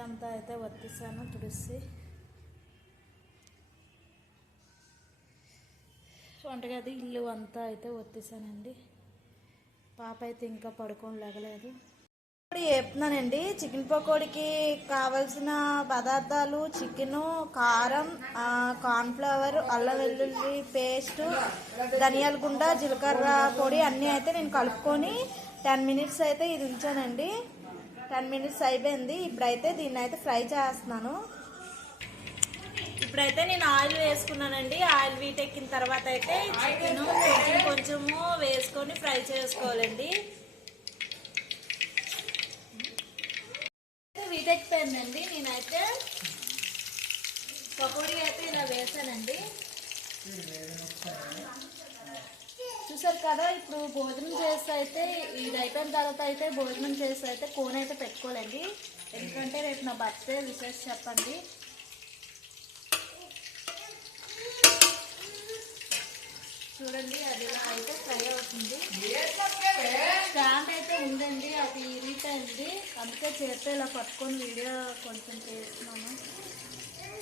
అంతా అయితే వత్తిసాను తుడిసి వంటగది ఇల్లు అంతా అయితే వత్తిసానండి పాప అయితే ఇంకా పడుకొని లేగలేదు. ఇప్పుడు చెప్తున్నానండి చికెన్ పకోడీకి కావలసిన పదార్థాలు చికెను కారం కార్న్ఫ్లవర్ అల్లం వెల్లుల్లి పేస్ట్ ధనియాల గుండ జీలకర్ర పొడి అన్నీ అయితే నేను కలుపుకొని టెన్ మినిట్స్ అయితే ఇది ఉంచానండి. టెన్ మినిట్స్ అయిపోయింది. ఇప్పుడైతే దీన్ని అయితే ఫ్రై చేస్తున్నాను. ఇప్పుడైతే నేను ఆయిల్ వేసుకున్నానండి. ఆయిల్ వీటెక్కిన తర్వాత అయితే చికెన్ కొంచెం కొంచెము వేసుకొని ఫ్రై చేసుకోవాలండి. వీటెక్కిపోయిందండి నేనైతే పకోడీ అయితే ఇలా వేసానండి. చూసారు కదా ఇప్పుడు భోజనం చేస్తే అయితే ఇది అయిపోయిన తర్వాత అయితే భోజనం చేస్తే అయితే కోన్ అయితే పెట్టుకోలేండి ఎందుకంటే రేపు నా బర్త్డే విషెస్ చెప్పండి. చూడండి అది అయితే ఫ్రై అవుతుంది. స్టాండ్ అయితే ఉందండి అది ఇరిగిపోయింది అందుకే చేస్తే ఇలా పట్టుకొని వీడియో కొంచెం చేస్తున్నాను.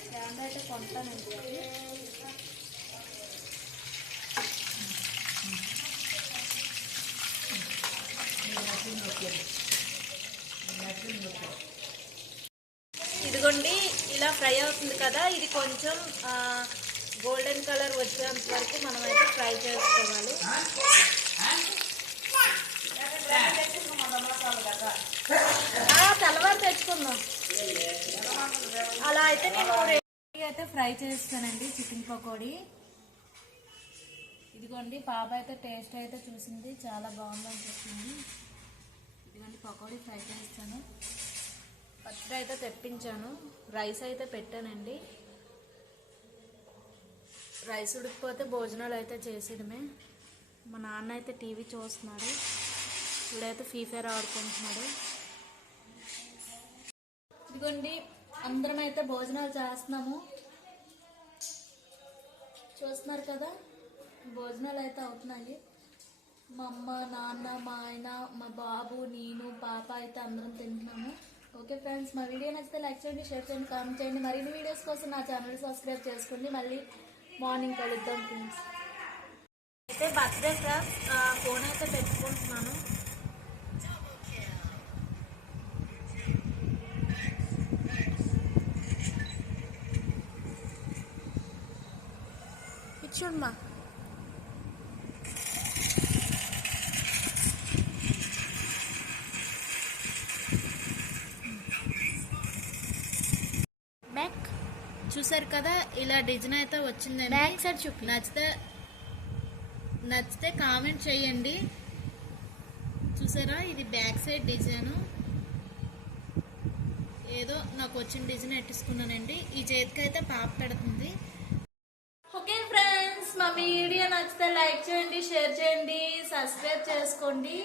స్టాండ్ అయితే కొంటానండి. ఇదిగోండి ఇలా ఫ్రై అవుతుంది కదా ఇది కొంచెం గోల్డెన్ కలర్ వచ్చేంత వరకు మనం అయితే ఫ్రై చేసుకోవాలి. తెల్లవారు తెచ్చుకుందాం. అలా అయితే నేను రెడీ అయితే ఫ్రై చేస్తానండి చికెన్ పకోడీ. ఇదిగోండి పాప అయితే టేస్ట్ అయితే చూసింది చాలా బాగుందని చెప్పింది ఇదిగోండి పకోడీ ఫ్రై చేస్తాను. పచ్చడి అయితే తెప్పించాను. రైస్ అయితే పెట్టానండి. రైస్ ఉడికిపోతే భోజనాలు అయితే చేసేయడమే. మా నాన్న అయితే టీవీ చూస్తున్నాడు. ఇప్పుడైతే ఫ్రీ ఫైర్ ఆడుకుంటున్నాడు. ఇదిగోండి అందరం అయితే భోజనాలు చేస్తున్నాము. చూస్తున్నారు కదా భోజనాలు అయితే అవుతున్నాయి. మా అమ్మ నాన్న మా ఆయన మా బాబు నేను పాప అయితే అందరం తింటున్నాము. ఓకే ఫ్రెండ్స్ మా వీడియో నచ్చితే లైక్ చేయండి షేర్ చేయండి కామెంట్ చేయండి. మరిన్ని వీడియోస్ కోసం నా ఛానల్ సబ్స్క్రైబ్ చేసుకోండి. మళ్ళీ మార్నింగ్ కలుద్దాం ఫ్రెండ్స్. అయితే బర్త్డే క్రాఫ్ ఫోన్ అయితే పెట్టుకుంటున్నాను. ఇచ్చుడమ్మా చూసారు కదా ఇలా డిజైన్ అయితే వచ్చిందండి బ్యాక్ సైడ్ చూపి. నచ్చితే నచ్చితే కామెంట్ చేయండి. చూసారా ఇది బ్యాక్ సైడ్ డిజైన్. ఏదో నాకు వచ్చిన డిజైన్ ఎట్టించుకున్నానండి ఈ చేతికి అయితే పాప పెడుతుంది. ఓకే ఫ్రెండ్స్ మా వీడియో నచ్చితే లైక్ చేయండి షేర్ చేయండి సబ్స్క్రైబ్ చేసుకోండి.